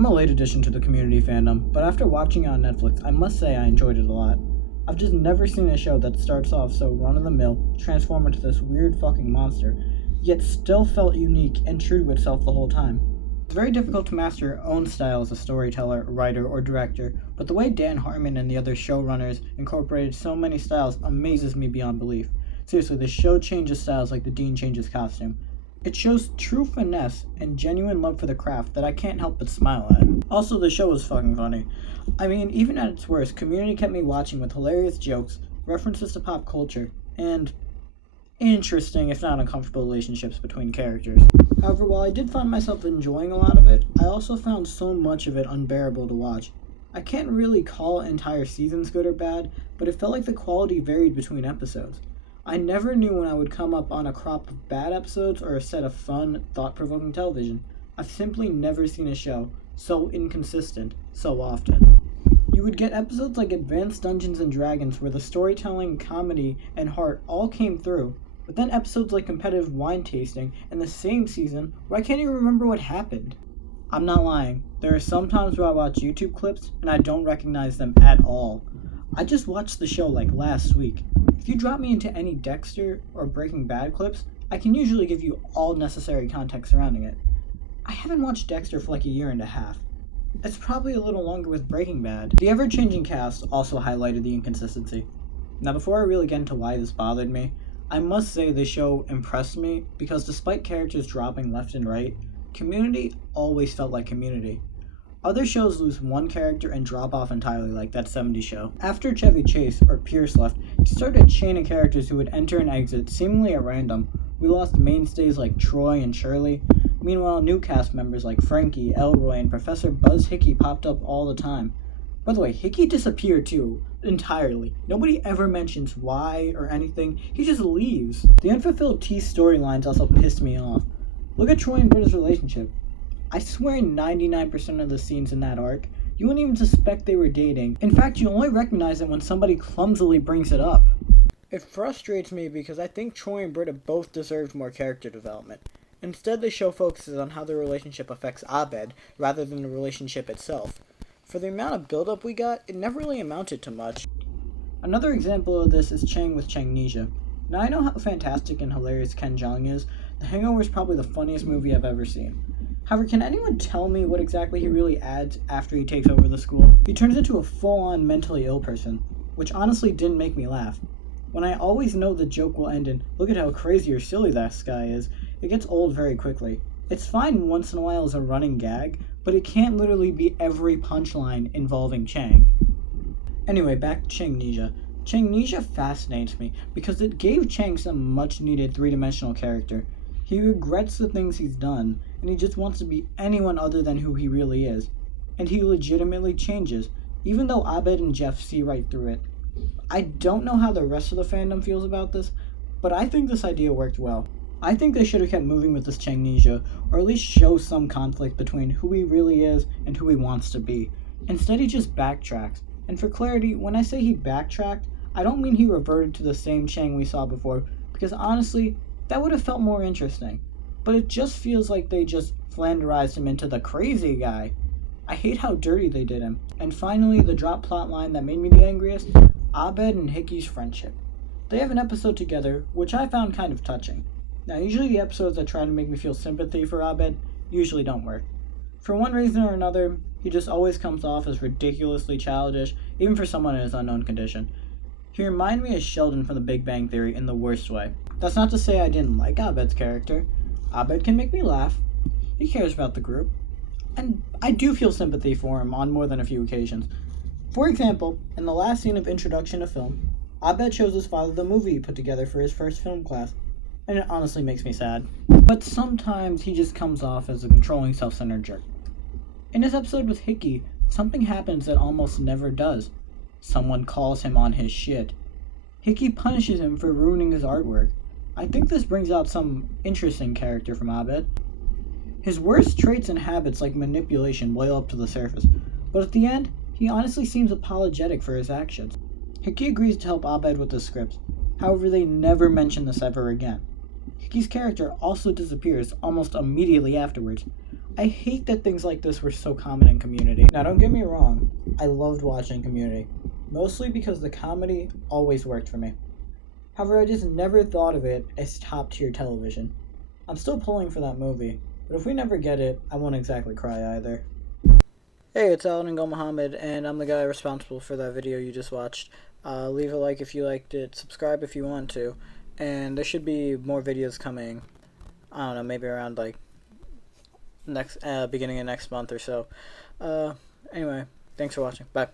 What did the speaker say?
I'm a late addition to the Community fandom, but after watching it on Netflix, I must say I enjoyed it a lot. I've just never seen a show that starts off so run-of-the-mill, transform into this weird fucking monster, yet still felt unique and true to itself the whole time. It's very difficult to master your own style as a storyteller, writer, or director, but the way Dan Harmon and the other showrunners incorporated so many styles amazes me beyond belief. Seriously, the show changes styles like the Dean changes costume. It shows true finesse and genuine love for the craft that I can't help but smile at. Also, the show was fucking funny. I mean, even at its worst, Community kept me watching with hilarious jokes, references to pop culture, and interesting, if not uncomfortable, relationships between characters. However, while I did find myself enjoying a lot of it, I also found so much of it unbearable to watch. I can't really call entire seasons good or bad, but it felt like the quality varied between episodes. I never knew when I would come up on a crop of bad episodes or a set of fun, thought-provoking television. I've simply never seen a show so inconsistent so often. You would get episodes like Advanced Dungeons & Dragons where the storytelling, comedy, and heart all came through, but then episodes like Competitive Wine Tasting in the same season where I can't even remember what happened. I'm not lying, there are some times where I watch YouTube clips and I don't recognize them at all. I just watched the show like last week. If you drop me into any Dexter or Breaking Bad clips, I can usually give you all necessary context surrounding it. I haven't watched Dexter for like a year and a half. It's probably a little longer with Breaking Bad. The ever-changing cast also highlighted the inconsistency. Now before I really get into why this bothered me, I must say the show impressed me because despite characters dropping left and right, Community always felt like Community. Other shows lose one character and drop off entirely, like that 70s show. After Chevy Chase, or Pierce, left, it started a chain of characters who would enter and exit seemingly at random. We lost mainstays like Troy and Shirley. Meanwhile, new cast members like Frankie, Elroy, and Professor Buzz Hickey popped up all the time. By the way, Hickey disappeared too, entirely. Nobody ever mentions why or anything, he just leaves. The unfulfilled T storylines also pissed me off. Look at Troy and Britta's relationship. I swear 99% of the scenes in that arc, you wouldn't even suspect they were dating. In fact, you only recognize it when somebody clumsily brings it up. It frustrates me because I think Troy and Britta both deserved more character development. Instead, the show focuses on how their relationship affects Abed, rather than the relationship itself. For the amount of build-up we got, it never really amounted to much. Another example of this is Chang with Changnesia. Now I know how fantastic and hilarious Ken Jeong is. The Hangover is probably the funniest movie I've ever seen. However, can anyone tell me what exactly he really adds after he takes over the school? He turns into a full-on mentally ill person, which honestly didn't make me laugh. When I always know the joke will end in, look at how crazy or silly that guy is, it gets old very quickly. It's fine once in a while as a running gag, but it can't literally be every punchline involving Chang. Anyway, back to Changnesia. Changnesia fascinates me because it gave Chang some much-needed three-dimensional character. He regrets the things he's done, and he just wants to be anyone other than who he really is. And he legitimately changes, even though Abed and Jeff see right through it. I don't know how the rest of the fandom feels about this, but I think this idea worked well. I think they should have kept moving with this Changnesia, or at least show some conflict between who he really is and who he wants to be. Instead, he just backtracks. And for clarity, when I say he backtracked, I don't mean he reverted to the same Chang we saw before, because honestly, that would have felt more interesting. But it just feels like they just flanderized him into the crazy guy. I hate how dirty they did him. And finally, the drop plot line that made me the angriest, Abed and Hickey's friendship. They have an episode together, which I found kind of touching. Now, usually the episodes that try to make me feel sympathy for Abed usually don't work. For one reason or another, he just always comes off as ridiculously childish, even for someone in his unknown condition. He reminded me of Sheldon from The Big Bang Theory in the worst way. That's not to say I didn't like Abed's character. Abed can make me laugh. He cares about the group. And I do feel sympathy for him on more than a few occasions. For example, in the last scene of Introduction to Film, Abed shows his father the movie he put together for his first film class. And it honestly makes me sad. But sometimes he just comes off as a controlling, self-centered jerk. In his episode with Hickey, something happens that almost never does. Someone calls him on his shit. Hickey punishes him for ruining his artwork. I think this brings out some interesting character from Abed. His worst traits and habits like manipulation boil up to the surface, but at the end, he honestly seems apologetic for his actions. Hickey agrees to help Abed with the script, however they never mention this ever again. Hickey's character also disappears almost immediately afterwards. I hate that things like this were so common in Community. Now, don't get me wrong, I loved watching Community, mostly because the comedy always worked for me. However, I just never thought of it as top tier television. I'm still pulling for that movie, but if we never get it, I won't exactly cry either. Hey, it's Alan Go Muhammad, and I'm the guy responsible for that video you just watched. Leave a like if you liked it, subscribe if you want to, and there should be more videos coming. I don't know, maybe around like next beginning of next month or so. Anyway, thanks for watching. Bye.